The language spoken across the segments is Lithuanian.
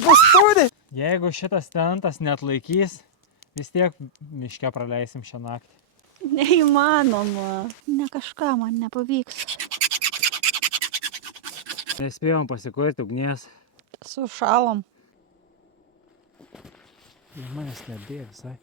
bastūnė! Jeigu šitas tentas neatlaikys, vis tiek miške praleisim šią naktį. Neįmanoma. Ne kažką man nepavyks. Nespėjom pasikurti ugnies. Sušalom. Jis manęs nebėga visai.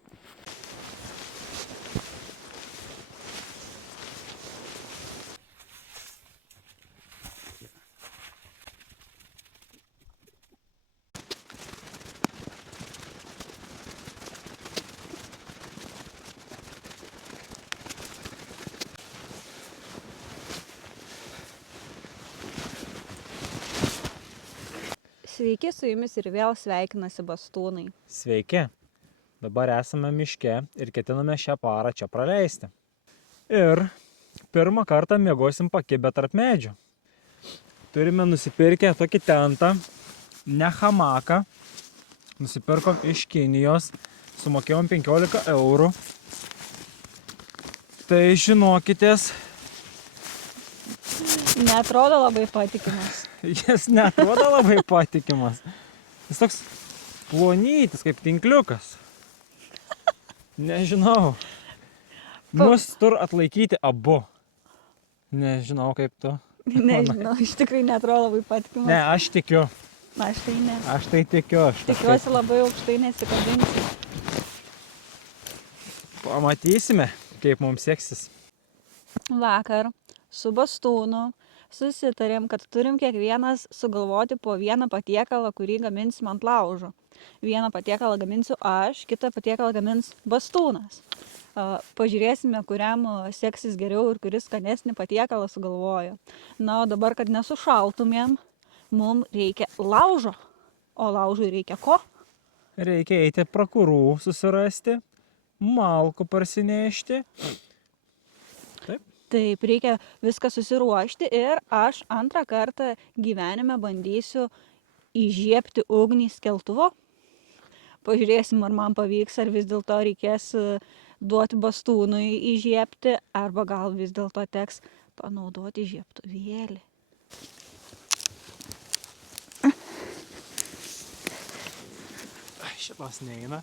Sveiki, su jumis ir vėl sveikinasi bastūnai. Sveiki. Dabar esame miške ir ketiname šią parą čia praleisti. Ir pirmą kartą miegosim pakibę tarp medžių. Turime nusipirkę tokį tentą, ne hamaką. Nusipirkom iš Kinijos, sumokėjom 15 eurų. Tai žinokitės, Neatrodo labai patikimas. jis neatrodo labai patikimas. Jis toks plonytis, kaip tinkliukas. Nežinau. Mus tur atlaikyti abu. Nežinau, kaip tu. Nežinau, iš tikrųjų neatrodo labai patikimas. Ne, aš tikiu. Na, aš tai ne. Aš tai tikiu. Tikiuosi labai aukštai nesikabinsi. Pamatysime, kaip mums seksis. Vakar su bastūnu susitarėm, kad turim kiekvienas sugalvoti po vieną patiekalą, kurį gaminsim ant laužo. Vieną patiekalą gaminsiu aš, kitą patiekalą gamins bastūnas. Pažiūrėsime, kuriam seksis geriau ir kuris skanesnį patiekalą sugalvojo. Na, o dabar, kad nesušaltumėm, mums reikia laužo. O laužui reikia ko? Reikia eiti prakurų susirasti, malkų parsinešti. Taip, reikia viską susiruošti ir aš antrą kartą gyvenime bandysiu įžiebti ugnį skeltuvo. Pažiūrėsim, ar man pavyks, ar vis dėlto reikės duoti bastūnui įžiebti, arba gal vis dėlto teks panaudoti žiebtuvėlį. Šitas neina.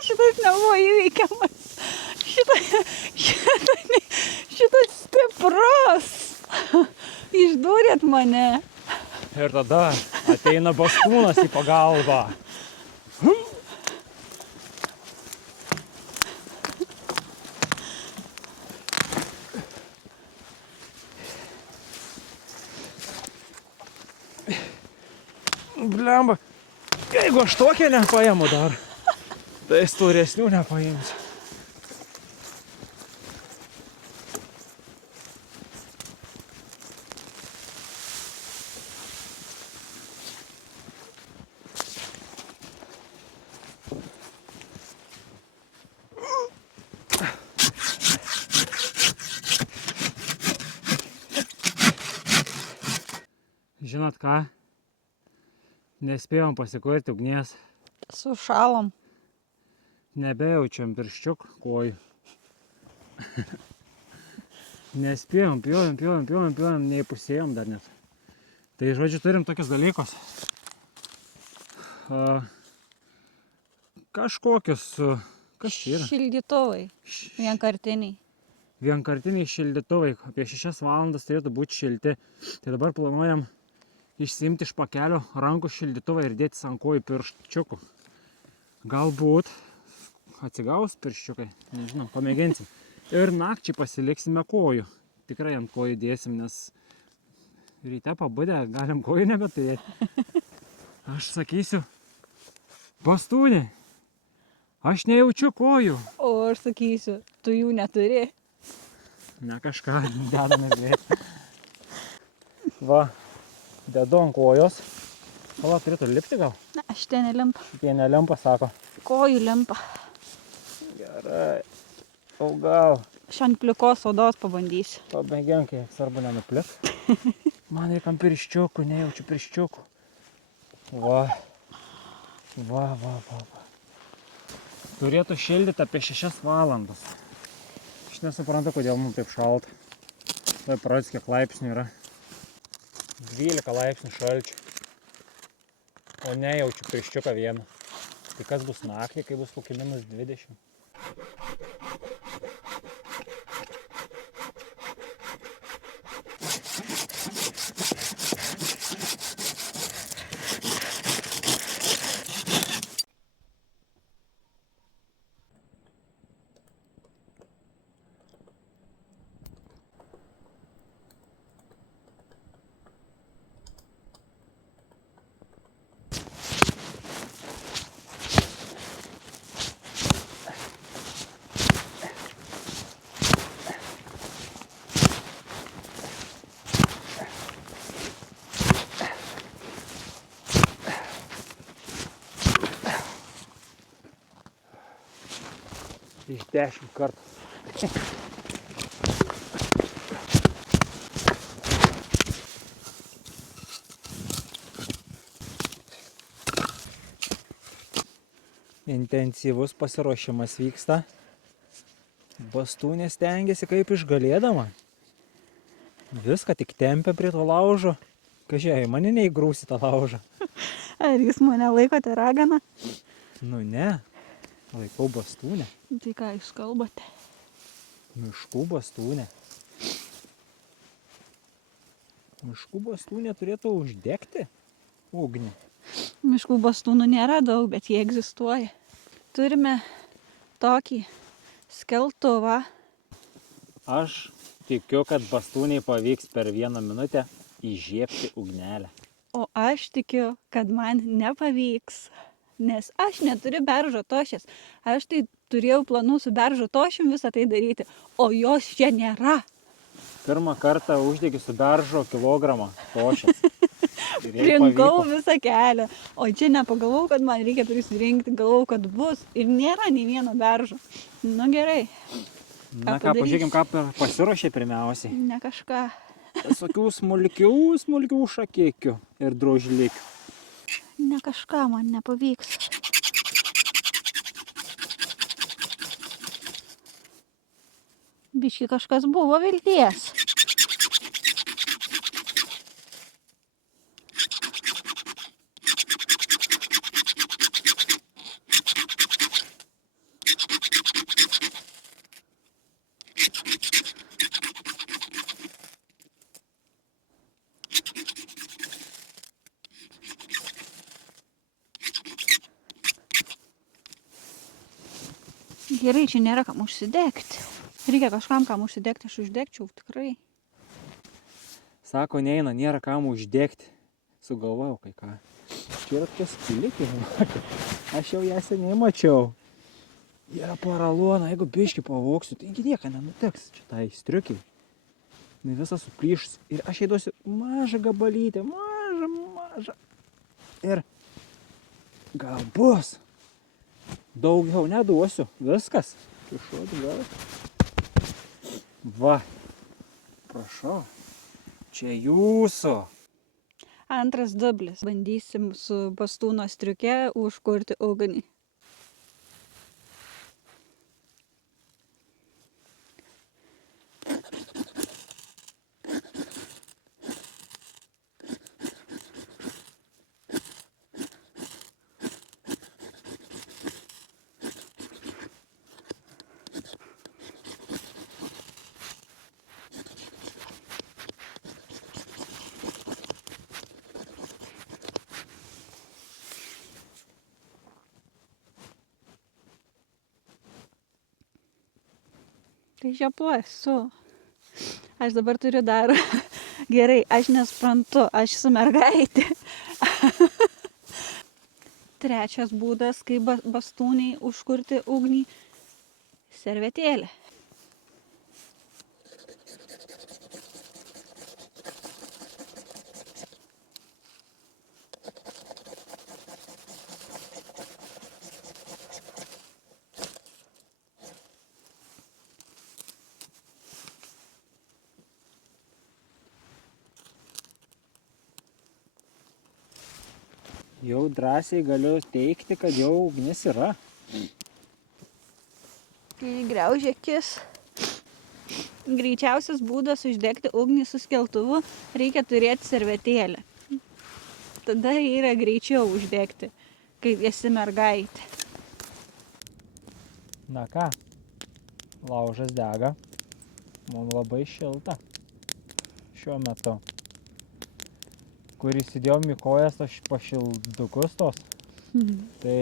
Šitas nebuvo įveikiamas. Šitas stiprus. Išdūrėt mane. Ir tada ateina bastūnas į pagalbą. Blemba, jeigu aš tokią nepaimu dar, tai storesnių nepaimsiu. Žinot ką? Nespėjom pasikurti ugnies. Sušalom. Nebejaučiam pirščiuk kojų. Nespėjom, pjovėm, neįpusėjom dar net. Tai žodžiu turim tokius dalykus. Kažkokius, kas čia yra? Šildytuvai. Vienkartiniai. Vienkartiniai šildytuvai. Apie 6 valandas turėtų būti šilti. Tai dabar planuojam išsiimti iš pakelio rankų šildytuvą ir dėtis ant kojų pirščiukų. Galbūt atsigaus pirščiukai, nežinau, pamėginsim. Ir nakčiai pasiliksime kojų. Tikrai ant kojų dėsim, nes ryte pabudę galim kojų nebeturėti. Aš sakysiu, bastūnė, aš nejaučiu kojų. O aš sakysiu, tu jų neturi. Ne kažką dedame žiūrėti. Va, dedu ant kojos. Pala turėtų lipti gal? Ne, šitie nelimpa. Šitie nelimpa, sako. Kojų limpa. Gerai. O gal. Šiandien plikos odos pabandysiu. Pabėgiam, kiek svarbu nenuplik. Man reikia pirščiukų, nejaučiu pirščiukų. Va. Va. Turėtų šildyti apie 6 valandas. Aš nesuprantu, kodėl mums taip šalta. Tai parodys, kiek laipsnių yra. 12 laipsnių šalčių. O nejaučiu pirščiuką vieną. Tai kas bus naktį, kai bus kokie -20? Iš 10 kartų. Intensyvus pasiruošimas vyksta. Bastūnė stengiasi kaip išgalėdama. Viską tik tempia prie to laužo. Kažkai, mane neįgrūsi tą laužą. Ar jūs mane laikote raganą? Nu ne, laikau bastūnę. Tai ką jūs kalbate? Miškų bastūnė. Miškų bastūnė turėtų uždegti ugnį. Miškų bastūnų nėra daug, bet jie egzistuoja. Turime tokį skeltuvą. Aš tikiu, kad bastūniai pavyks per 1 minutę įžiebti ugnelę. O aš tikiu, kad man nepavyks. Nes aš neturiu beržo tošės. Aš tai turėjau planų su beržo tošim visą tai daryti, o jos čia nėra. Pirmą kartą uždegi su beržo kilogramą tošės. Rinkau visą kelią, o čia nepagalvau, kad man reikia prisirinkti, galvau, kad bus ir nėra nei vieno beržo. Nu gerai. Na ką, pažiūrėkim, ką pasiruošė pirmiausiai. Ne kažką. Visokių smulkių šakėkių ir drožlikių. Ne kažką man nepavyks. Biški kažkas buvo vilties. Gerai, čia nėra kam užsidegti. Reikia kažkam kam užsidegti, aš uždegčiau tikrai. Sako, neina, nėra kam uždegti. Sugalvojau kai ką. Čia yra tokia skilikė. Aš jau ją seniai mačiau. Yra paralona, jeigu biškį pavoksiu, tai nieko nenutiks. Čia tai striukiai. Ne visą suplyšus. Ir aš jai duosiu mažą gabalytę. Mažą. Ir gal bus. Daugiau neduosiu. Viskas. Kišuot gal. Va. Prašau. Čia jūsų. Antras dublis. Bandysim su bastūno striuke užkurti ugnį. Tai žiapu esu. Aš dabar turiu dar. Gerai, aš nesuprantu, aš esu mergaitė. Trečias būdas, kaip bastūniai užkurti ugnį. Servetėlė. Jau drąsiai galiu teikti, kad jau ugnis yra. Kai graužia akis. Greičiausias būdas uždegti ugnį su skeltuvu reikia turėti servetėlę. Tada yra greičiau uždegti, kai esi mergaitė. Na ką, laužas dega. Man labai šilta šiuo metu. Kur įsidėjom į kojas tos pašildukus tos. Tai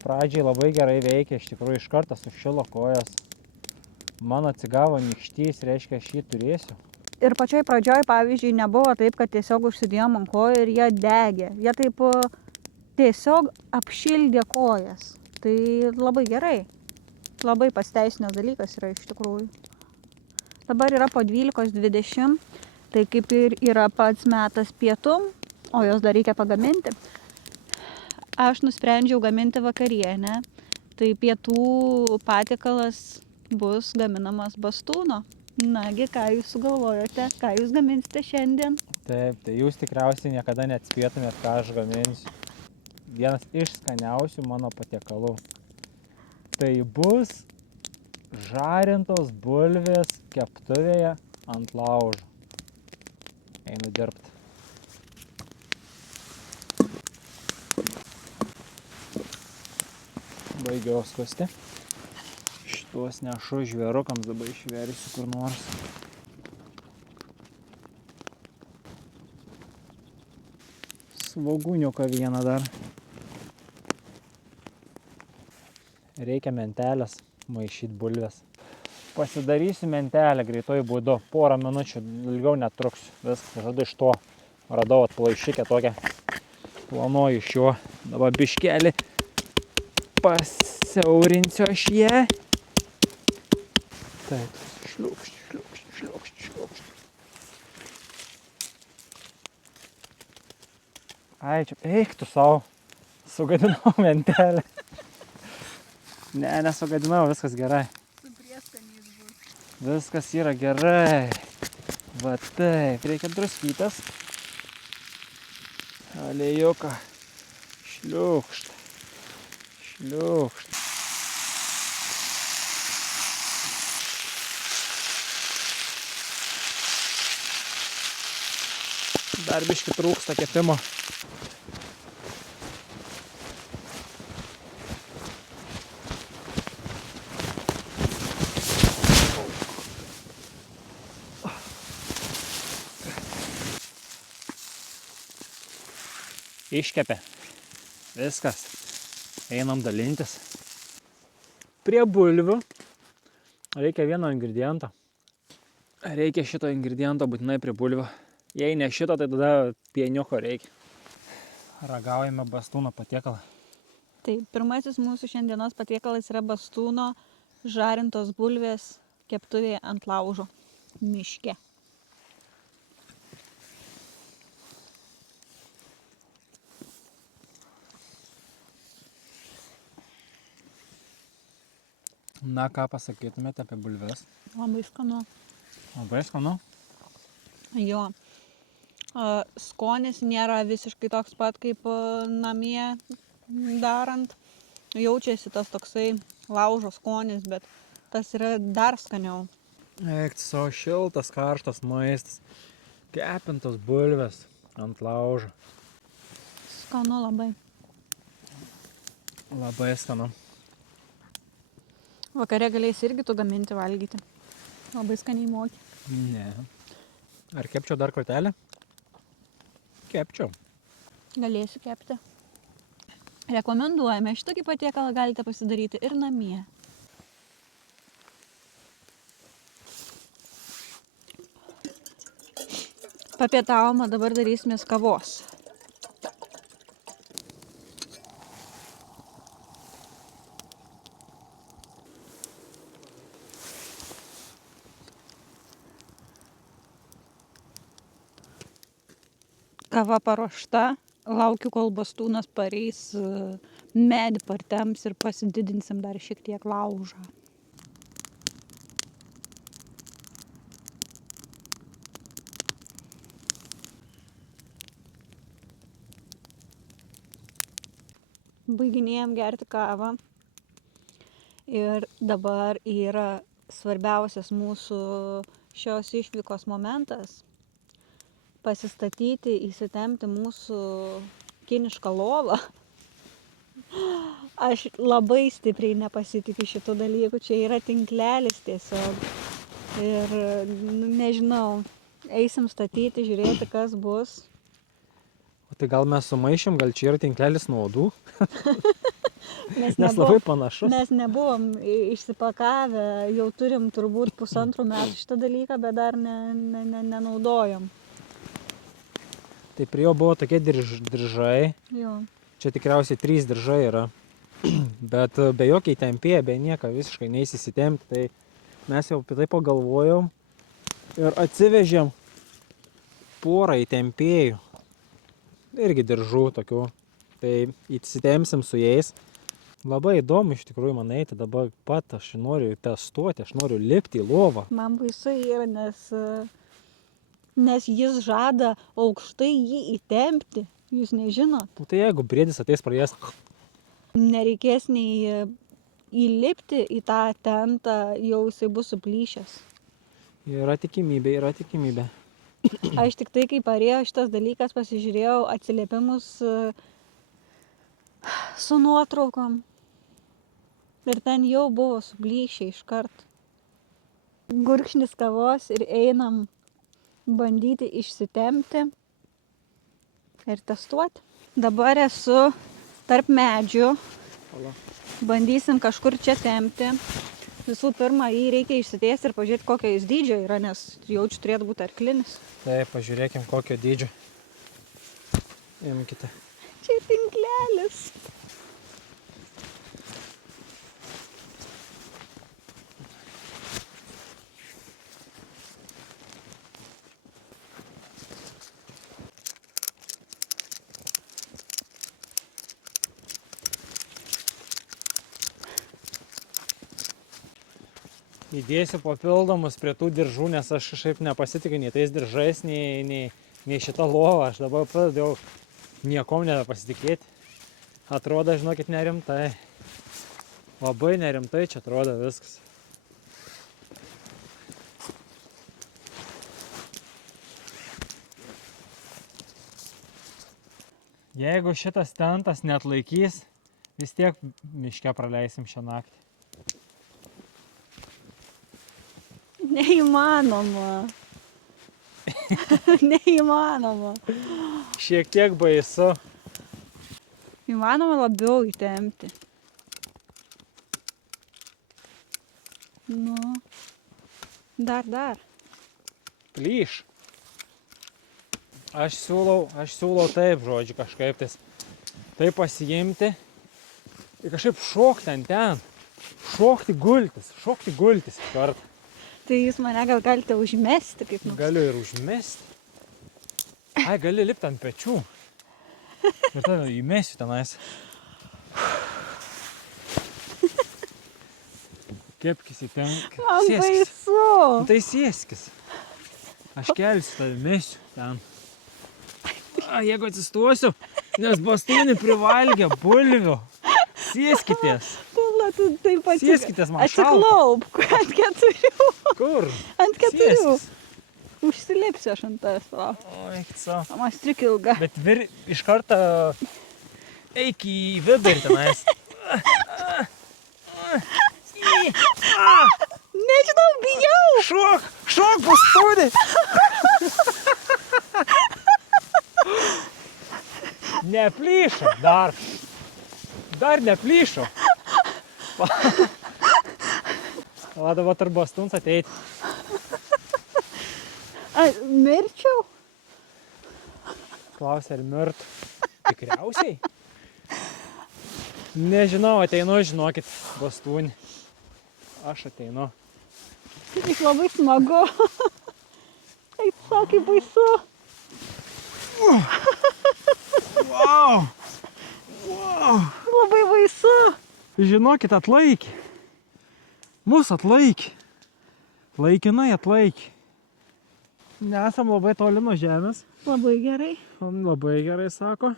pradžiai labai gerai veikia, iš tikrųjų iš karto sušilo kojas. Man atsigavo nykštys, reiškia aš jį turėsiu. Ir pačioj pradžioj, pavyzdžiui, nebuvo taip, kad tiesiog užsidėjom ant kojų ir jie degė. Jie taip tiesiog apšildė kojas. Tai labai gerai. Labai pasiteisinęs dalykas yra iš tikrųjų. Dabar yra po 12:20, tai kaip ir yra pats metas pietum, o jos dar reikia pagaminti. Aš nusprendžiau gaminti vakarienę, tai pietų patiekalas bus gaminamas bastūno. Nagi, ką jūs sugalvojote, ką jūs gaminsite šiandien? Taip, tai jūs tikriausiai niekada neatspėtumėt, ką aš gaminsiu. Vienas iš skaniausių mano patiekalų. Tai bus žarintos bulvės keptuvėje ant laužo. Einu dirbti. Baigiau skusti. Šituos nešu žvėrukams, dabar išversiu kur nors. Svogūniuką vieną dar. Reikia mentelės maišyti bulvės. Pasidarysiu mentelę greitojų būdu. Porą minučių, ilgiau netruksiu. Viskas, žadu iš to radau atplaišikę tokią. Planuoju iš jo. Dabar biškelį pasiaurinsiu aš ją. Taip, šliukšt. Ai, čia eik tu savo. Sugadinau mentelę. Ne, nesugadinau, viskas gerai. Su prieskoniais bus. Viskas yra gerai. Va taip, reikia druskytas. Aliejuką. Šliukšt. Dar biškį trūksta kepimo. Iškepė. Viskas. Einam dalintis. Prie bulvių reikia vieno ingrediento. Reikia šito ingrediento būtinai prie bulvių. Jei ne šito, tai tada pieniuko reikia. Ragaujame bastūno patiekalą. Tai pirmasis mūsų šiandienos patiekalas yra bastūno žarintos bulvės keptuvėje ant laužo miške. Na, ką pasakytumėte apie bulves? Labai skanu. Labai skanu. Jo. Skonis nėra visiškai toks pat kaip namie darant. Jaučiasi tas toksai laužo skonis, bet tas yra dar skaniau. Eik, savo šiltas, karštas maistas. Kepintos bulvės ant laužo. Skanu labai. Labai skanu. Vakare galėsi irgi tu gaminti, valgyti. Labai skaniai moki. Ne. Ar kepčiau dar kortelę? Kepčiau. Galėsiu kepti. Rekomenduojame. Šitokį patiekalą galite pasidaryti ir namie. Papietavom, dabar darysimės kavos. Kava paruošta, laukiu, kol bastūnas pareis, medį partems ir pasididinsim dar šiek tiek laužą. baiginėjom gerti kavą. Ir dabar yra svarbiausias mūsų šios išvykos momentas – pasistatyti, įsitempti mūsų kinišką lovą. Aš labai stipriai nepasitikiu šitų dalykų, čia yra tinklelis tiesiog. Ir nežinau, eisim statyti, žiūrėti, kas bus. O tai gal mes sumaišėm, gal čia yra tinklelis nuodų? Mes Nes labai panašus. Mes nebuvom išsipakavę, jau turim turbūt 1,5 metų šitą dalyką, bet dar nenaudojom. Tai prie jo buvo tokie diržai. Jo. Čia tikriausiai 3 diržai yra. Bet be jokiai tempėje, be nieko visiškai neįsisitempti. Tai mes jau apie tai pagalvojom ir atsivežėm porą įtempėjų. Irgi diržų tokių. Tai įsitempsim su jais. Labai įdomu iš tikrųjų man eiti dabar pat, aš noriu testuoti, aš noriu lipti į lovą. Man baisu yra, nes jis žada aukštai jį įtempti, jūs nežinot. Tai jeigu briedis ateis pradės, Nereikės nei įlipti į tą tentą, jau jisai bus suplyšęs. yra tikimybė, yra tikimybė. Aš tik tai, kai parėjo šitas dalykas, pasižiūrėjau atsiliepimus su nuotraukom. Ir ten jau buvo suplyšę iškart. Gurkšnis kavos ir einam bandyti išsitempti ir testuoti. Dabar esu tarp medžių. Bandysim kažkur čia tempti. Visų pirma, jį reikia išsitiesti ir pažiūrėti, kokio jis dydžio yra, nes jaučiu turėtų būti arklinis. Taip, pažiūrėkim, kokio dydžio. Imkite. Čia tinklelis. Įdėsiu papildomus prie tų diržų, nes aš kažkaip nepasitikiu nei tais diržais, nei šitą lovą. Aš dabar pradėjau niekom nebepasitikėti. Atrodo, žinokit, nerimtai. Labai nerimtai čia atrodo viskas. Jeigu šitas tentas neatlaikys, vis tiek miške praleisim šią naktį. Neįmanoma. Neįmanoma. Šiek tiek baisu. Įmanoma labiau įtempti. Nu, dar. Plyš. Aš siūlau taip, žodžiu, kažkaip taip pasiimti ir kažkaip šokti ant ten. Šokti gultis kartą. Tai jūs mane gal galite užmesti kaip nors. Galiu ir užmesti. Ai, gali lipti ant pečių. Ir tada įmesiu tenais. Kepkis į ten. Man baisu. Tai sėskis. Aš kelsiu tave, mesiu ten. Jeigu atsistosiu, nes bastūnį privalgė bulvių. Sėskitės. Tu taip pat. Sėskitės, man šalta. Atsiklaupk ant 4. Kur? Ant 4. Sėskis. Užsilipsiu aš ant tavęs. Oi, so. Man striuk ilga. Bet iš karto eik į vidurį tenais. Nežinau, bijau. Šok bastūnį. Neplyšo dar. Dar neplyšo. Va dabar tarp bastuns ateit. Mirčiau? Klausia, ar mirtų. Tikriausiai. Nežinau, ateinu, žinokit, bastūnį. Aš ateinu. Tik labai smagu. Eik, sakai, baisu. Wow. Labai baisu. Žinokit, atlaikė. Mūsų atlaikė. Laikinai atlaikė. Nesam labai toli nuo žemės. Labai gerai. Labai gerai, sako.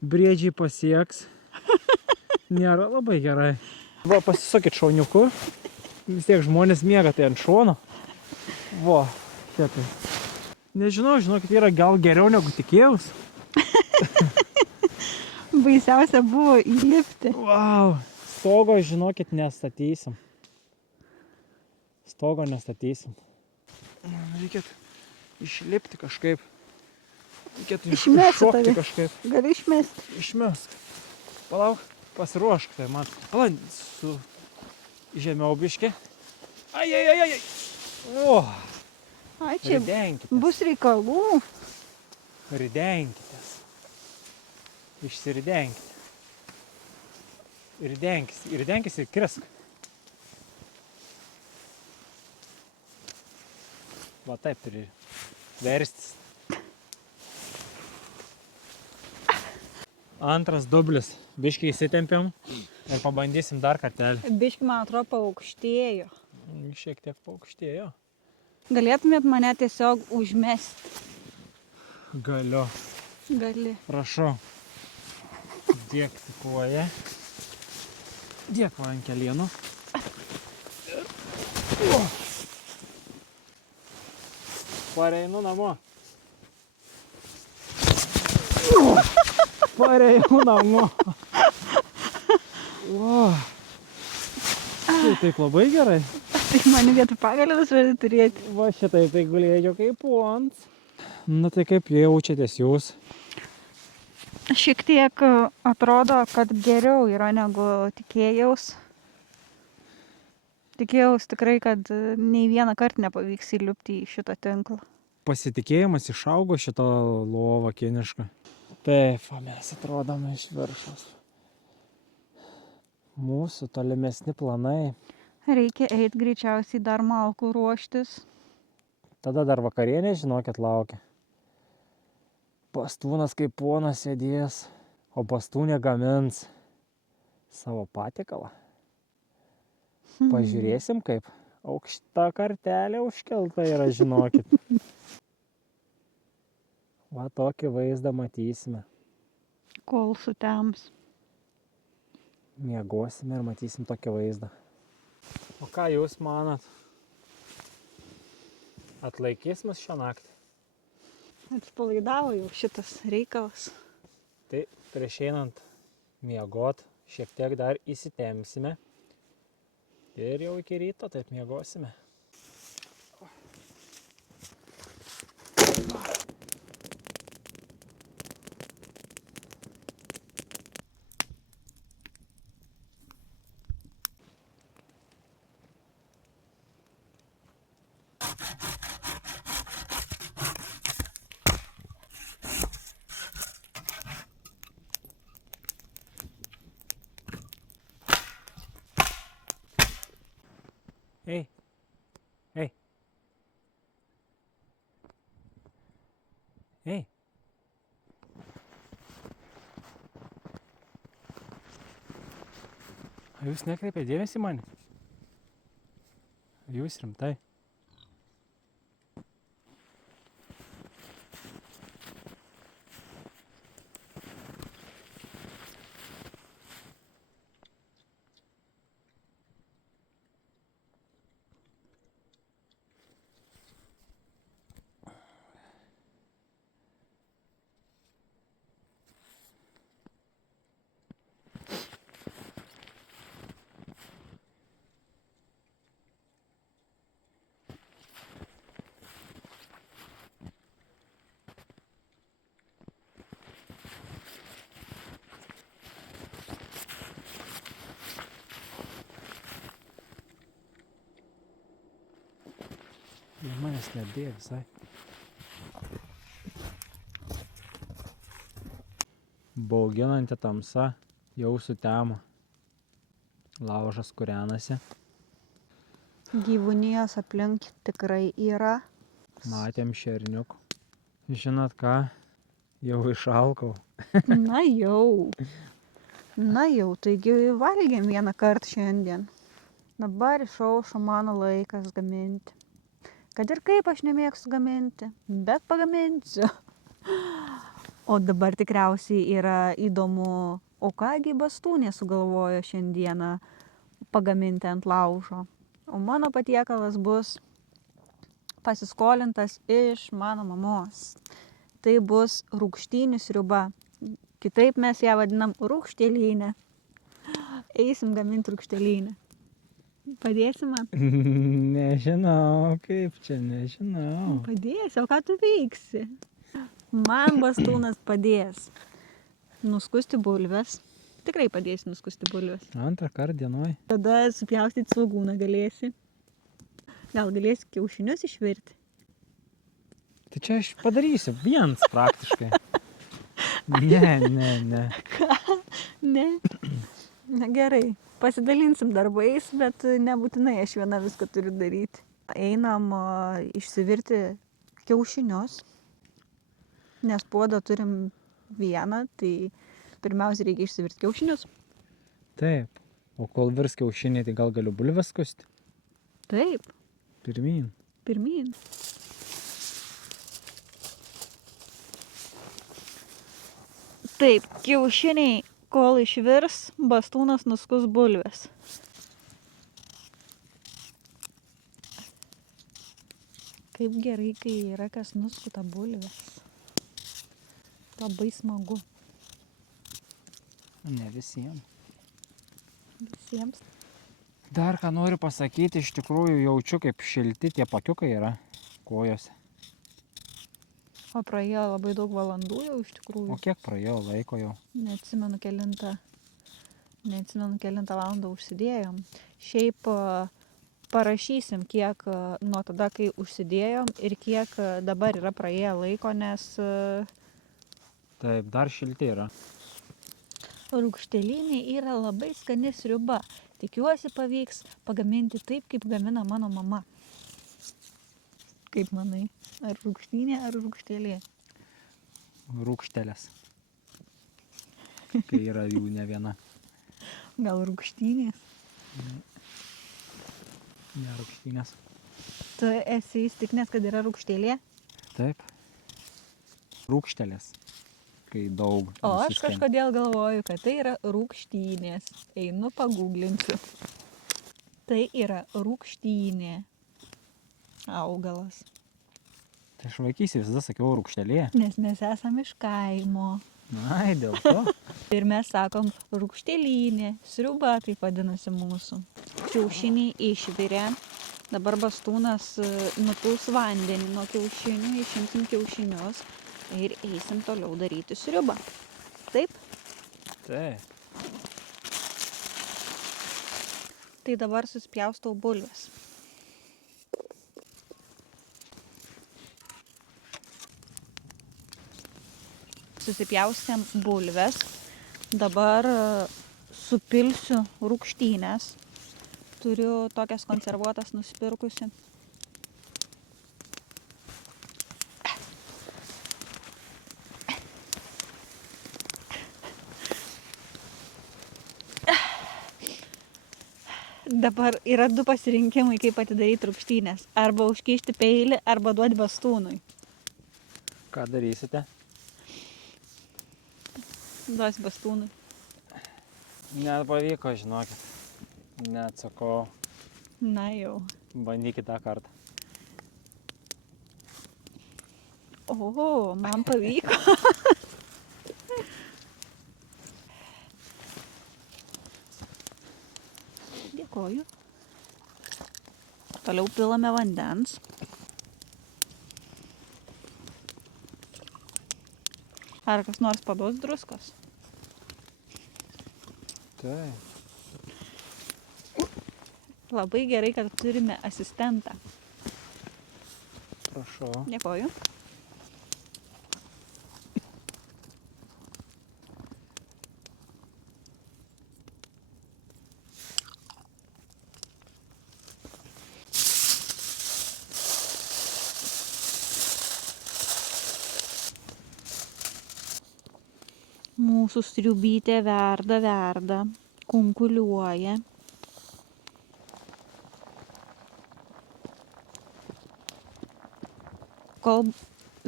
Briedžiai pasieks. Nėra labai gerai. Va, pasisokit šauniuku. Vis tiek žmonės miega tai ant šono. Va, šitai. Nežinau, žinokit, yra gal geriau negu tikėjaus. Baisiausia buvo įlipti. Wow. Stogo, žinokit, nestatysim. Stogo nestatysim. Reikėtų išlipti kažkaip. Reikėtų Išmesti iššokti tave. kažkaip. Gali išmesti. Išmesk. Palauk, pasiruošk tai man. Palauk, su žemiau biškį. Ai. O, Ai, čia ridenkitės. bus reikalų. Ridenkitės. Išsiridenkite. Ridenkis ir krisk. Va taip turi verstis. Antras dublis. Biškį įsitempiam ir pabandysim dar kartelį. Biški, man atrodo, paaukštėjo. Šiek tiek paaukštėjo. Galėtumėt mane tiesiog užmesti. Galiu. Gali. Prašau. Dėkti koją. Dėk va ant kelienų. Pareinu namo. Pareinu namo. O. Tai taip labai gerai. Tai man vietą pagalius turi turėti. Va šitai tai gulėjo kaip pons. Na tai kaip jaučiatės jūs? Šiek tiek atrodo, kad geriau yra negu tikėjaus. Tikėjaus tikrai, kad nei vieną kartą nepavyks įlipti į šitą tinklą. Pasitikėjimas išaugo šito lova kinišką. Taip, mes atrodome iš viršaus. Mūsų tolimesni planai. Reikia eiti greičiausiai dar malkų ruoštis. Tada dar vakarienė, žinokit, laukia. Pastūnas kaip ponas sėdės, o pastūnė gamins savo patiekalą. Pažiūrėsim, kaip aukšta kartelė užkelta yra, žinokit. Va tokį vaizdą matysime. Kol sutems. Miegosime ir matysim tokį vaizdą. O ką jūs manat? Atlaikys mus šią naktį? Atsipalaidavo jau šitas reikalas. Tai prieš einant miegot, šiek tiek dar įsitempsime. Ir jau iki ryto taip miegosime. Ei. Ei. Ei. Jūs nekreipėte dėmesį mane? Jūs rimtai? Jie manęs nebėga visai. Bauginanti tamsa jau sutemo. Laužas kūrenasi. Gyvūnijos aplink tikrai yra. Matėm šerniukų. Žinot ką? Jau išalkau. Na jau. Na jau, taigi valgėm vieną kartą šiandien. Dabar išaušo mano laikas gaminti. Kad ir kaip aš nemėgstu gaminti, bet pagaminsiu. O dabar tikriausiai yra įdomu O kągi bastūnė sugalvojo šiandieną pagaminti ant laužo. O mano patiekalas bus pasiskolintas iš mano mamos. Tai bus rūgštynių sriuba. Kitaip mes ją vadinam rūgštėlynę. Eisim gaminti rūgštėlynę. Padėsi man? Nežinau, kaip čia, nežinau. Padėsi, o ką tu veiksi? Man bastūnas padės nuskusti bulves. Tikrai padėsi nuskusti bulves. Antrą kartą dienoj. Tada supjaustyti svogūną galėsi. Gal galėsi kiaušinius išvirti? Tai čia aš padarysiu viens praktiškai. Ne. Ne. Na gerai. Pasidalinsim darbais, bet nebūtinai aš viena viską turiu daryti. Einam išsivirti kiaušinius, nes puodą turim vieną, tai pirmiausia reikia išsivirti kiaušinius. Taip. O kol virs kiaušiniai, tai gal galiu bulves skusti? Taip, Pirmyn. pirmyn. Taip, kiaušiniai, kol išvirs, bastūnas nuskus bulves. Kaip gerai, kai yra kas nuskuta bulves. Labai smagu Ne visiems. visiems. Dar ką noriu pasakyti, iš tikrųjų jaučiu, kaip šilti tie pakiukai yra kojose. O praėjo labai daug valandų jau iš O tikrųjų. kiek praėjo laiko jau? Neatsimenu kelintą valandą užsidėjom. Šiaip parašysim, kiek nuo tada, kai užsidėjom ir kiek dabar yra praėję laiko, nes Taip, dar šilti yra. rūgštėlynė yra labai skani sriuba. Tikiuosi pavyks pagaminti taip, kaip gamina mano mama. Kaip manai? Ar rūgštynė, ar rūgštėlė? Rūgštelės. Kai yra jų ne viena. Gal rūgštynė? Ne rūgštynės. Tu esi įstikinęs, kad yra rūgštėlė? Taip. Rūgštelės. Kai daug. O aš nusiskina. kažkodėl galvoju, kad tai yra rūgštynės. Einu paguglinsiu. Tai yra rūgštynė. Augalas. Tai aš vaikystėje visada sakiau rūgštelė. Nes mes esam iš kaimo. Ai, dėl to. Ir mes sakom rūgštėlynė. Sriuba taip vadinasi mūsų. Kiaušiniai išvirė. Dabar bastūnas nupils vandenį nuo kiaušinių. Išimsim kiaušinius. Ir eisim toliau daryti sriubą. Taip? Taip. Tai dabar suspjaustau bulves. Susipjaustėm bulves. Dabar supilsiu rūgštynes. Turiu tokias konservuotas nusipirkusi. Dabar yra du pasirinkimai, kaip atidaryti rūgštynės. Arba užkišti peilį, arba duoti bastūnui. Ką darysite? Duosi bastūnui. Nepavyko, žinokit. Neatsakau. Na jau. Bandykit tą kartą. O, man pavyko. Dėkoju. Toliau pilame vandens. Ar kas nors paduos druskos? Taip. Labai gerai, kad turime asistentą. Prašau. Dėkoju. Mūsų sriubytė verda, kunkuliuoja. Kol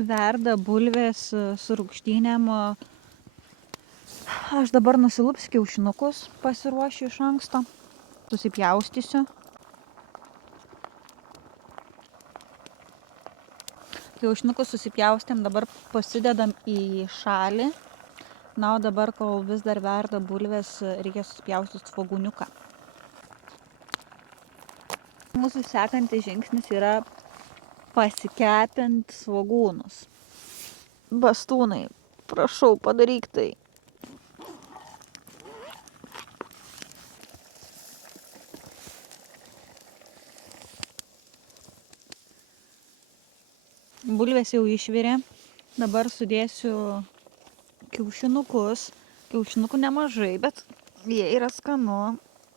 verda bulvės su rūgštynėm, Aš dabar nusilupsiu kiaušinukus, pasiruošiu iš anksto. Susipjaustysiu. Kiaušinukus susipjaustėm, dabar pasidedam į šalį. Na, o dabar, kol vis dar verda bulvės, reikia susipjaustyti svogūniuką. Mūsų sekantis žingsnis yra pasikepinti svogūnus. Bastūnai, prašau, padaryk tai. Bulvės jau išvirė. Dabar sudėsiu kiaušinukus. Kiaušinukų nemažai, bet jie yra skanu.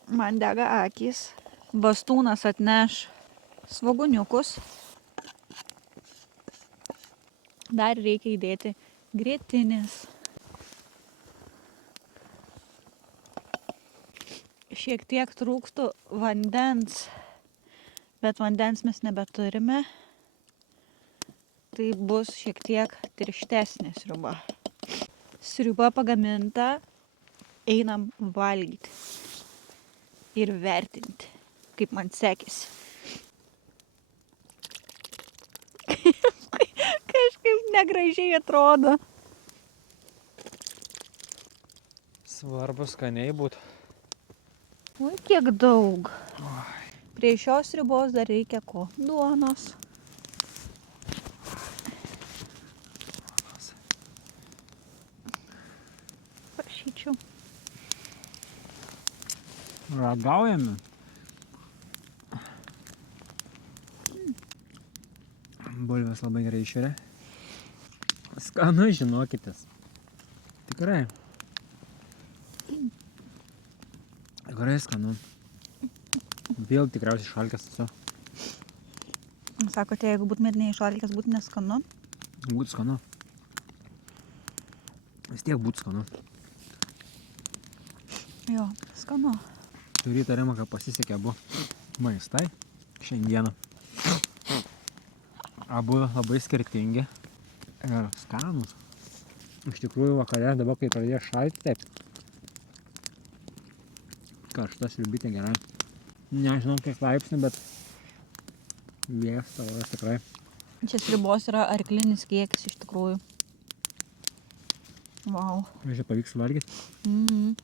Man dega akys. Bastūnas atneš svogūniukus. Dar reikia įdėti grietinės. Šiek tiek trūktų vandens, bet vandens mes nebeturime. Tai bus šiek tiek tirštesnė sriuba. Sriuba pagaminta, einam valgyti ir vertinti, kaip man sekėsi. Kažkaip negražiai atrodo. Svarbu skaniai būt. Oi, kiek daug. Prie šios sriubos dar reikia ko? Duonos. Prašyčiau. Ragaujame. Bulvės labai gerai išvirė. Skanu, žinokitės. Tikrai. Tikrai skanu. Vėl tikriausiai šalkės esu. Sakote, jeigu būtumėt neišalkęs, būtų neskanu? Būtų skanu. Vis tiek būtų skanu. Jo, skanu. Turiu įtarimą, kad pasisekė abu maistai šiandieną. Abu labai skirtingi ir skanūs. Iš tikrųjų vakare, dabar kai pradėjo šalti, taip. Karšta sriubytė gerai. Nežinau kiek laipsnių, bet vėjas tavo tikrai. Čia sriubos yra arklinis kiekis iš tikrųjų. Vau. Čia pavyks valgyti. Mhm.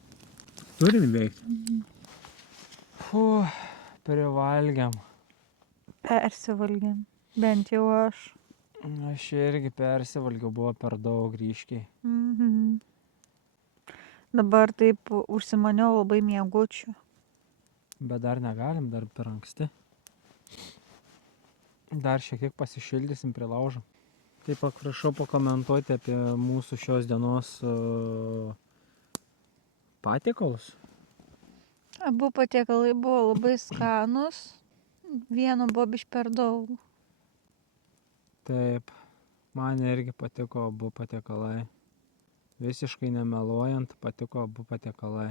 Turim veikti. Privalgiam. Persivalgėm. Bent jau aš. Aš irgi persivalgiau, buvo per daug ryškiai. Mhm. Dabar taip užsimaniau labai miegučių. Bet dar negalim, dar per anksti. Dar šiek tiek pasišildysim prie laužo. Taip pat prašau pakomentuoti apie mūsų šios dienos patiekalus. Abu patiekalai buvo labai skanus. Vieno buvo biškį per daug. Taip, man irgi patiko abu patiekalai. Visiškai nemeluojant, patiko abu patiekalai.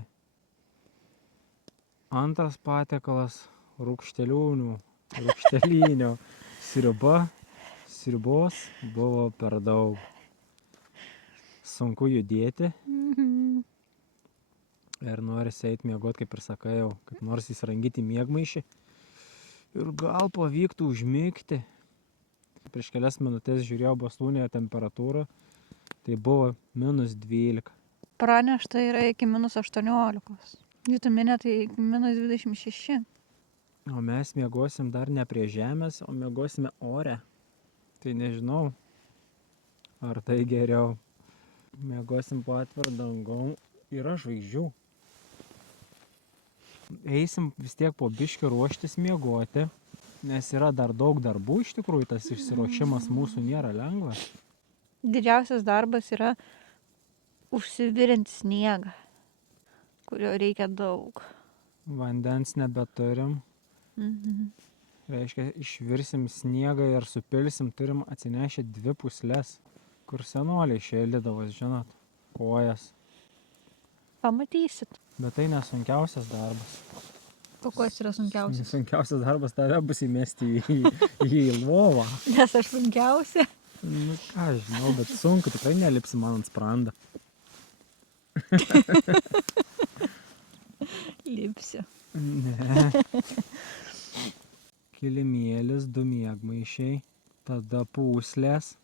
Antras patiekalas rūgštelynių sriuba. Sriubos buvo per daug. Sunku judėti Mhm. ir norisi eiti miegoti, kaip ir sakai jau, kaip nors įsirangyti miegmaišį. Ir gal pavyktų užmigti. Prieš kelias minutės žiūrėjau Bastūnėje temperatūrą, tai buvo -12. Pranešta yra iki -18. Jutuminė tai iki -26. O mes miegosim dar ne prie žemės, o miegosime ore. Tai nežinau, ar tai geriau. Miegosim po atvirą dangom, yra žvaigždžių. Eisim vis tiek po biškį ruoštis miegoti, nes yra dar daug darbų iš tikrųjų, tas išsiruošimas mūsų nėra lengvas. Didžiausias darbas yra užsivirinti sniegą, kurio reikia daug. Vandens nebeturim, Mhm. reiškia išvirsim sniegą ir supilsim, turim atsinešę 2 pūsles, kur senoliai šėlydavos, žinot, kojas. Pamatysit. Bet tai nesunkiausias darbas. Kokios yra sunkiausias? Sunkiausias darbas tave bus įmesti į lovą. Nes aš sunkiausia. Nu ką žinau, bet sunku, tikrai nelipsi man ant sprandą. Lipsiu. Ne. Kilimėlis, 2 miegmaišiai, tada pūslės,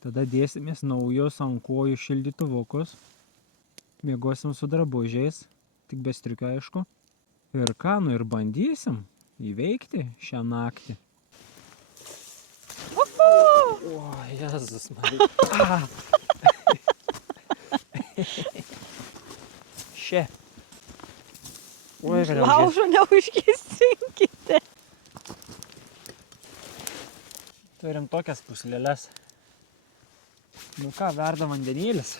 tada dėsimės naujus ant kojų šildytuvukus, miegosim su drabužiais, tik be striukio aišku. Ir ką, nu ir bandysim įveikti šią naktį. O, Jėzus Marija. Še. Oi, kad jau Laužo neužgesinkite. turim tokias puslėles. Nu ką, verda vandenėlis.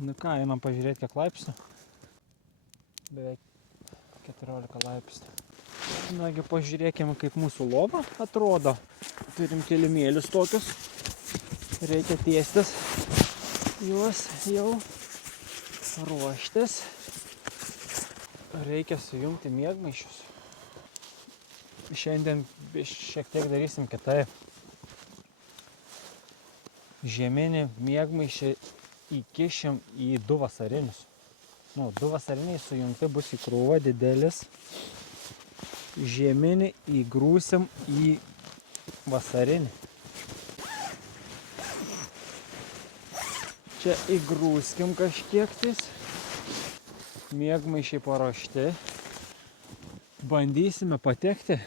Nu ką, einam pažiūrėti, kiek laipsnių. Beveik 14 laipsnių. Nagi pažiūrėkime, kaip mūsų lova atrodo. Turim kilimėlius tokius. Reikia tiestis juos jau ruoštis. Reikia sujungti miegmaišius. Šiandien šiek tiek darysim kitaip. Žieminį miegmaišį įkišim į 2 vasarinius. 2 vasariniai sujungti bus į krūvą didelis. Žieminį įgrūsim į vasarinį. Čia įgrūskim kažkiek tais. Miegmaišiai paruošti. Bandysime patekti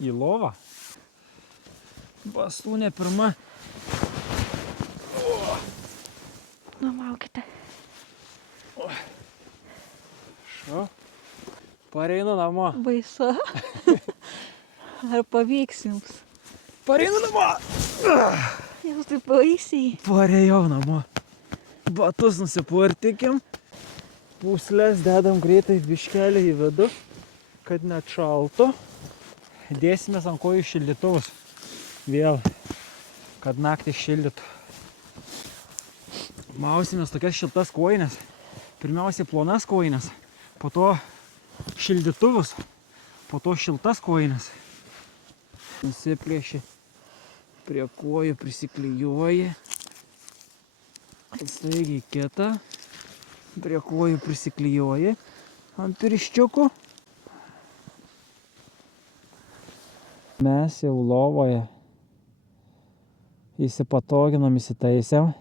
į lovą. Bastūnė pirma. Numaukite. Šo. Pareinu namo. Baisu. Ar pavyks jums? Pareinu namo. Jūs taip baisiai. Parėjau namo. Batus nusipurtikim. Pūslės dedam greitai biškelį į vidų, kad net šaltų. Dėsimės ant kojų šildytuvus. Vėl, kad naktį šildytų. Mausimės tokias šiltas kojines. Pirmiausiai plonas kojines, po to šildytuvus, po to šiltas kojines. Nusiplėši prie kojų, prisiklijuoji. Staigiai kitą. Prie kojų prisiklijuoji ant pirščiukų. Mes jau lovoje įsipatoginam, įsitaisėm.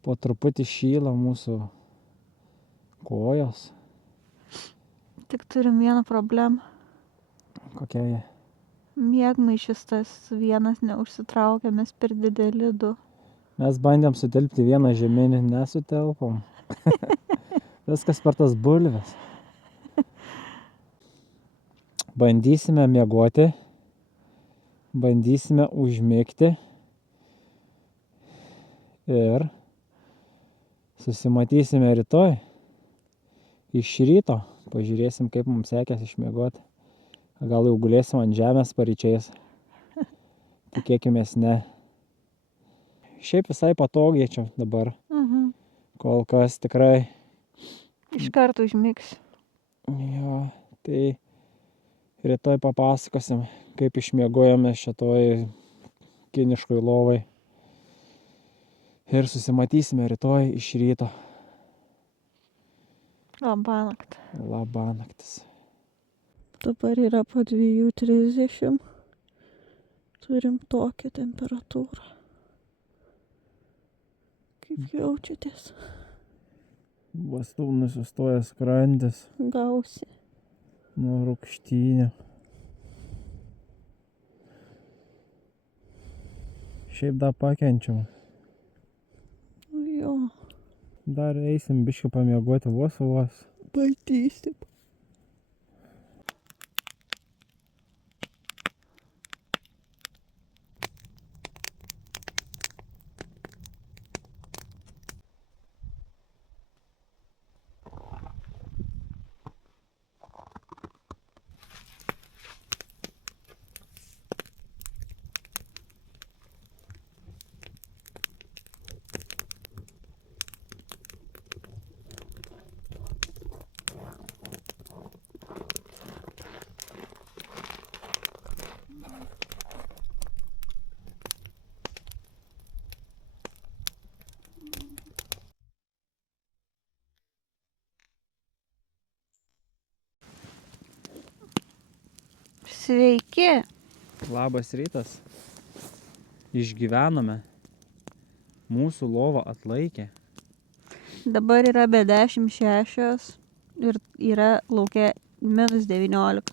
Po truputį šyla mūsų kojos. Tik turim vieną problemą. Kokia jie? Miegmaišis tas vienas neužsitraukia, mes per dideli 2. Mes bandėm sutelpti vieną žieminį, nesutelpom. Viskas per tas bulves. Bandysime miegoti, bandysime užmigti ir susimatysime rytoj iš ryto. Pažiūrėsim, kaip mums sekės išmiegoti. Gal jau gulėsim ant žemės paryčiais. Tikėkimės ne. Šiaip visai patogiai čia dabar. Kol kas tikrai. Iš karto užmigsiu. Jo, tai rytoj papasakosim, kaip išmiegojame šitoj kiniškoj lovai. Ir susimatysime rytoj iš ryto. Labanakt. Labanaktis. Dabar yra po 2:30. Turim tokią temperatūrą. Kaip jaučiatės? Bastūnui sustoja skrandis Gausi. nuo rūgštynių. Šiaip dar pakenčiam. Jo, Dar eisim biškį pamiegoti vos. bandysim. Sveiki. Labas rytas. Išgyvenome. Mūsų lova atlaikė. Dabar yra be 10:06 ir yra laukia -19.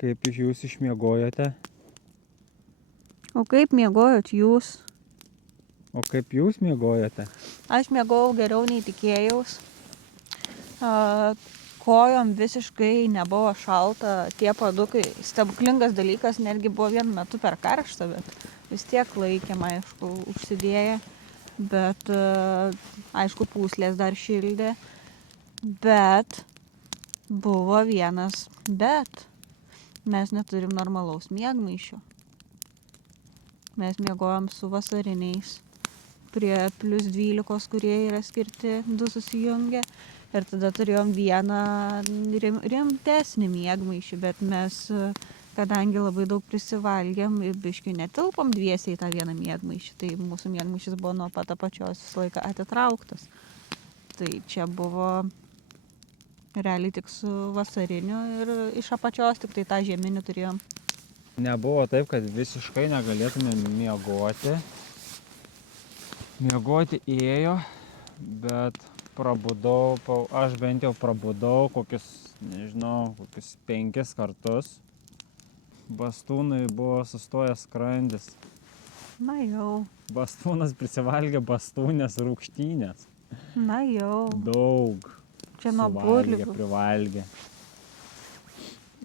Kaip jūs išmiegojote? O kaip miegojot jūs? O kaip jūs miegojote? Aš miegojau geriau nei tikėjaus. Kojom visiškai nebuvo šalta. Tie padukai, stebuklingas dalykas, netgi buvo vienu metu per karštą, bet vis tiek laikėm, aišku, užsidėję. Bet, aišku, pūslės dar šildė. Bet buvo vienas bet. Mes neturim normalaus miegmaišio. Mes miegojom su vasariniais prie +12, kurie yra skirti, 2 susijungę. Ir tada turėjom vieną rimtesnį miegmaišį, bet mes, kadangi labai daug prisivalgėm ir biškių netilpom dviesiai į tą vieną miegmaišį, tai mūsų miegmaišis buvo nuo pat apačios visą laiką atitrauktas. Tai čia buvo realiai tik su vasariniu ir iš apačios tik tai tą žieminį turėjom. Nebuvo taip, kad visiškai negalėtume miegoti. Miegoti ėjo, bet prabudau, aš bent jau prabudau kokius 5 kartus. Bastūnui buvo sustojęs skrandis. Na jau. Bastūnas prisivalgė bastūnės rūgštynės. Na jau. Daug. Čia nuo Suvalgė, bulvių. privalgė.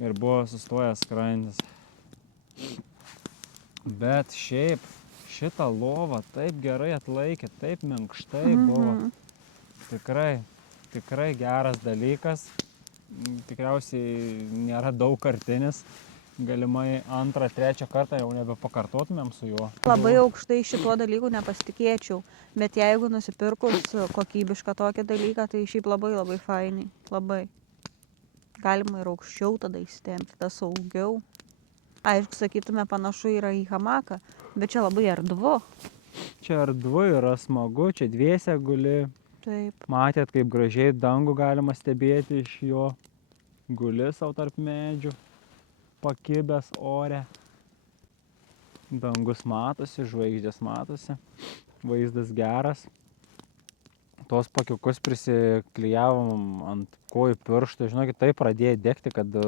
Ir buvo sustojęs skrandis. Bet šiaip šitą lovą taip gerai atlaikė, taip minkštai buvo. Tikrai geras dalykas. Tikriausiai nėra daug kartinis. Galimai 2, 3 kartą jau nebepakartotumėm su juo. Labai aukštai šituo dalyku nepasitikėčiau, bet jeigu nusipirkus kokybišką tokį dalyką, tai šiaip labai fainai, labai. Galima ir aukščiau tada įsitempti, tada saugiau. Aišku, sakytume, panašu yra į hamaką, bet čia labai erdvu. Čia erdvu yra smagu, čia dviese guli. Taip. Matėt, kaip gražiai dangų galima stebėti iš jo. Guli sau tarp medžių, pakibęs ore. Dangus matosi, žvaigždės matosi. Vaizdas geras. Tos pakiukus prisiklijavom ant kojų pirštų. Žinokit, tai pradėjo degti, kad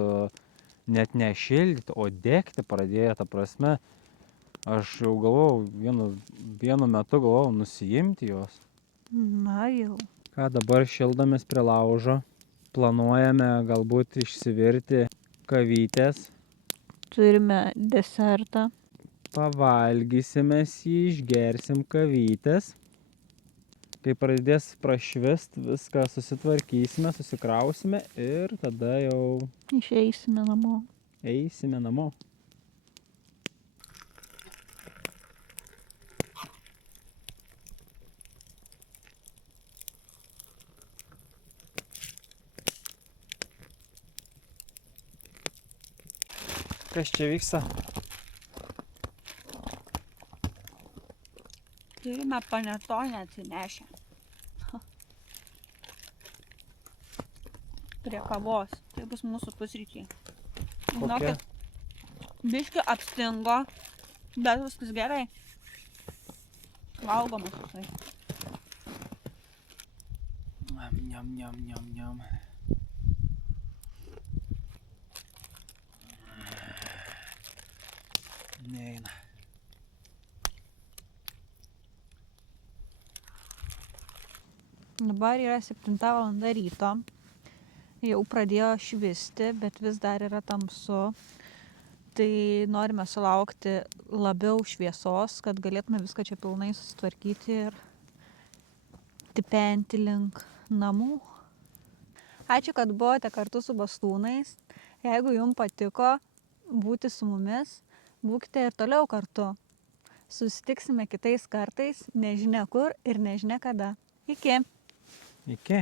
net nešildyti, o degti pradėjo, ta prasme. Aš jau galvojau, vienu metu galvojau nusiimti juos. Na jau. Ką dabar šildomės prie laužo. Planuojame galbūt išsivirti kavytės. Turime desertą. Pavalgysime jį, išgersim kavytės. Kai pradės prašvist, viską susitvarkysime, susikrausime ir tada jau Išeisime namo. eisime namo. Kas čia vyksta? Turime panetonę atsinešę. Prie kavos. Tai bus mūsų pusryčiai. Kokie? Biški apstingo, bet viskas gerai. Valgomas visai. Niam. Neina. Dabar yra 7 valanda ryto. Jau pradėjo švisti, bet vis dar yra tamsu. Tai norime sulaukti labiau šviesos, kad galėtume viską čia pilnai susitvarkyti ir tipenti link namų. Ačiū, kad buvote kartu su bastūnais. Jeigu jums patiko būti su mumis, būkite ir toliau kartu. Susitiksime kitais kartais, nežinia kur ir nežinia kada. Iki. Iki.